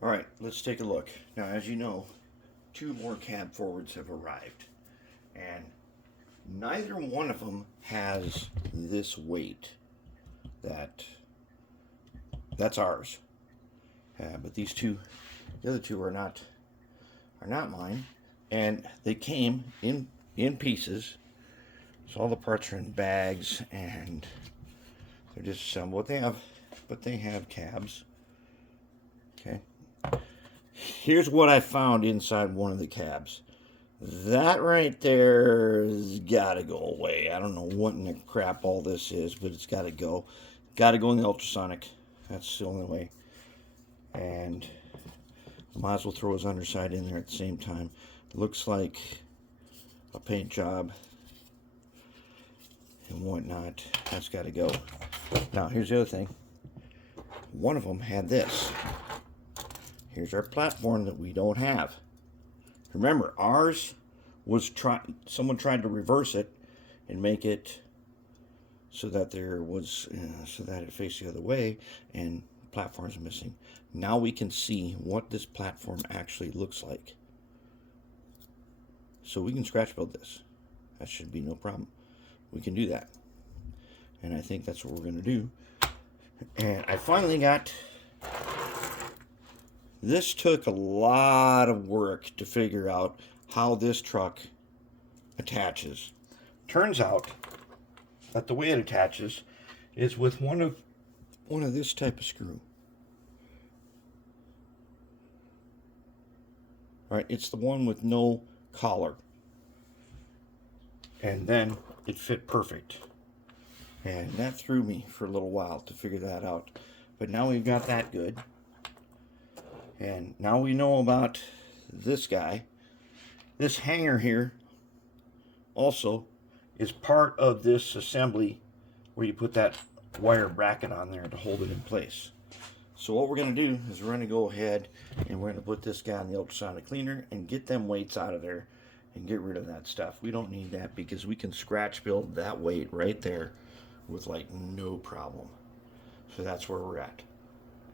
All right, let's take a look. Now, as you know, two more cab forwards have arrived, and neither one of them has this weight. That that's ours. But these two, the other two are not mine, and they came in pieces. So all the parts are in bags, and they're just assembled. But they have cabs. Okay. Here's what I found inside one of the cabs. That right there's gotta go away. I don't know what in the crap all this is, but it's gotta go. Gotta go in the ultrasonic. That's the only way. And I might as well throw his underside in there at the same time. Looks like a paint job and whatnot. That's gotta go. Now here's the other thing. One of them had this. Here's our platform that we don't have. Remember, ours was someone tried to reverse it and make it so that so that it faced the other way, and platforms are missing. Now we can see what this platform actually looks like. So we can scratch build this. That should be no problem. We can do that. And I think that's what we're going to do. And I finally got... This took a lot of work to figure out how this truck attaches. Turns out that the way it attaches is with one of this type of screw. All right, it's the one with no collar. And then it fit perfect. And that threw me for a little while to figure that out. But now we've got that good. And now we know about this guy. This hanger here also is part of this assembly where you put that wire bracket on there to hold it in place. So what we're going to do is we're going to go ahead and we're going to put this guy in the ultrasonic cleaner and get them weights out of there and get rid of that stuff. We don't need that because we can scratch build that weight right there with like no problem. So that's where we're at.